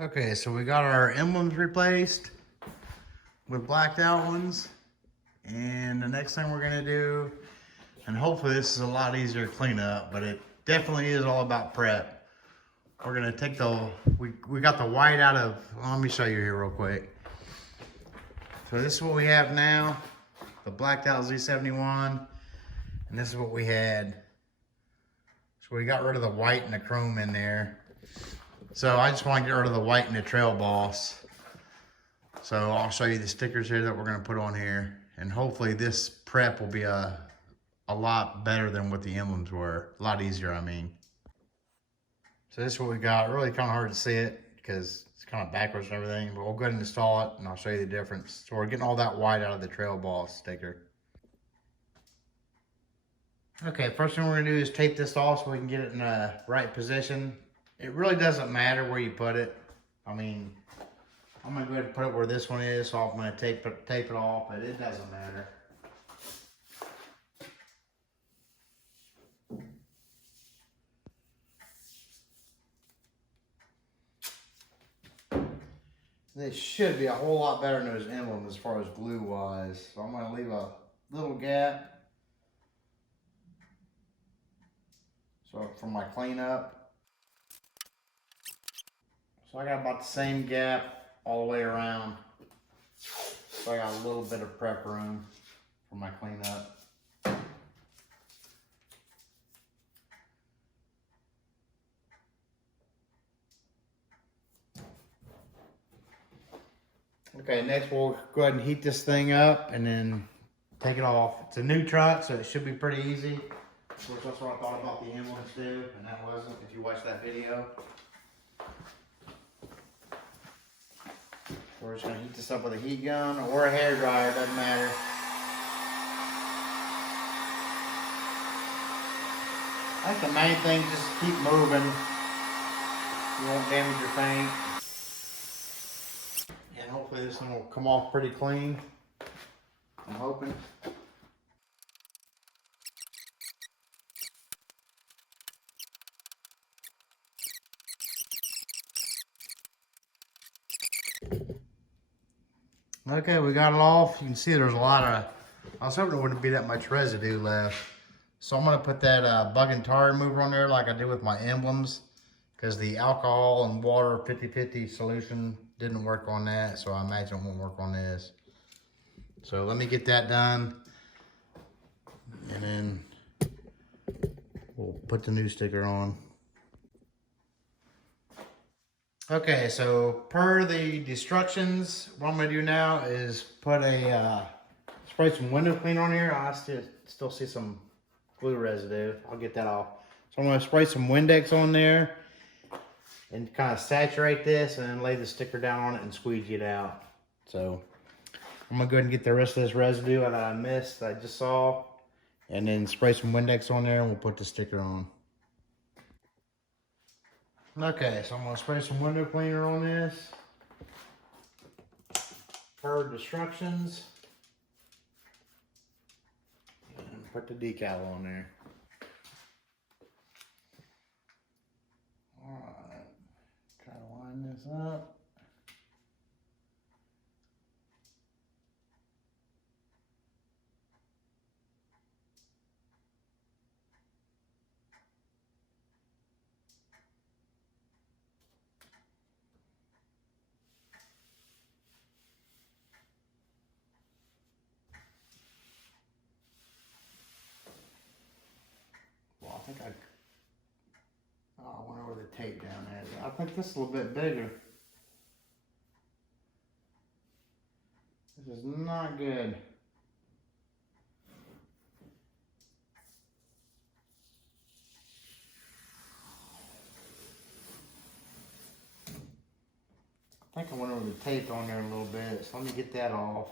Okay, so we got our emblems replaced with blacked out ones. And the next thing we're gonna do, and hopefully this is a lot easier to clean up, but it definitely is all about prep. We're gonna take we got the white out of, let me show you here real quick. So this is what we have now, the blacked out Z71, and this is what we had. So we got rid of the white and the chrome in there. So I just want to get rid of the white and the Trail Boss. So I'll show you the stickers here that we're going to put on here. And hopefully this prep will be a lot better than what the emblems were. A lot easier, I mean. So this is what we got. Really kind of hard to see it because it's kind of backwards and everything. But we'll go ahead and install it and I'll show you the difference. So we're getting all that white out of the Trail Boss sticker. Okay, first thing we're going to do is tape this off so we can get it in the right position. It really doesn't matter where you put it. I mean, I'm going to go ahead and put it where this one is, so I'm going to tape it off, but it doesn't matter. This should be a whole lot better than those emblems as far as glue wise. So I'm going to leave a little gap. So for my cleanup. So I got about the same gap all the way around. So I got a little bit of prep room for my cleanup. Okay, next we'll go ahead and heat this thing up and then take it off. It's a new truck, so it should be pretty easy. Of course, that's what I thought about the emblems too, and that wasn't, if you watched that video. We're just gonna heat this up with a heat gun or a hair dryer, doesn't matter. I think the main thing is just keep moving. You won't damage your paint. And hopefully this one will come off pretty clean. I'm hoping. Okay, we got it off. You can see there's a lot of, I was hoping there wouldn't be that much residue left. So I'm gonna put that bug and tar remover on there like I did with my emblems, because the alcohol and water 50-50 solution didn't work on that, so I imagine it won't work on this. So let me get that done, and then we'll put the new sticker on. Okay, so per the instructions, what I'm gonna do now is put a, spray some window cleaner on here. I still see some glue residue. I'll get that off. So I'm gonna spray some Windex on there and kind of saturate this and then lay the sticker down on it and squeegee it out. So I'm gonna go ahead and get the rest of this residue that I missed, that I just saw, and then spray some Windex on there and we'll put the sticker on. Okay, so I'm gonna spray some window cleaner on this. Per instructions. And put the decal on there. Alright, try to line this up. Well, I think I went over the tape down there. I think this is a little bit bigger. This is not good. I think I went over the tape on there a little bit, so let me get that off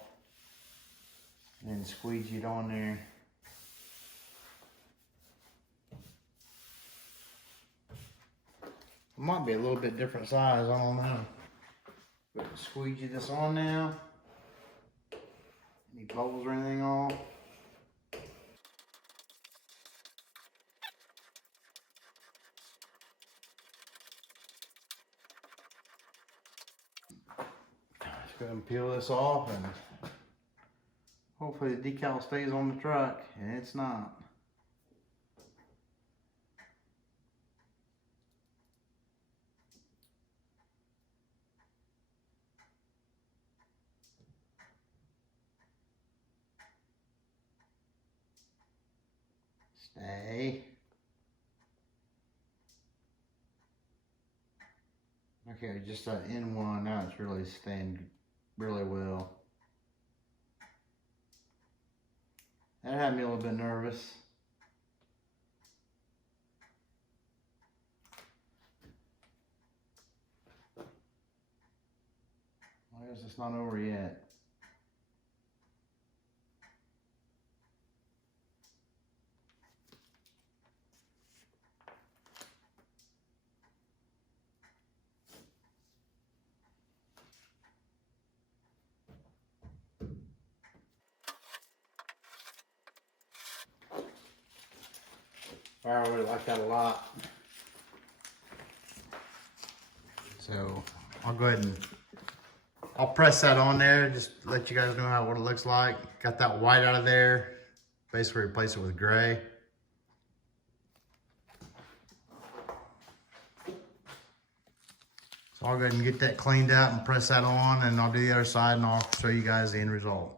and then squeegee it on there. It might be a little bit different size, I don't know. But squeegee this on now. Any bubbles or anything off. go ahead and peel this off, and hopefully the decal stays on the truck, and it's not. Stay. Okay, just that end one, now it's really staying really well. That had me a little bit nervous. I guess it's not over yet. I really like that a lot. So I'll go ahead and I'll press that on there, just let you guys know what it looks like. Got that white out of there. Basically replace it with gray. So I'll go ahead and get that cleaned out and press that on, and I'll do the other side and I'll show you guys the end result.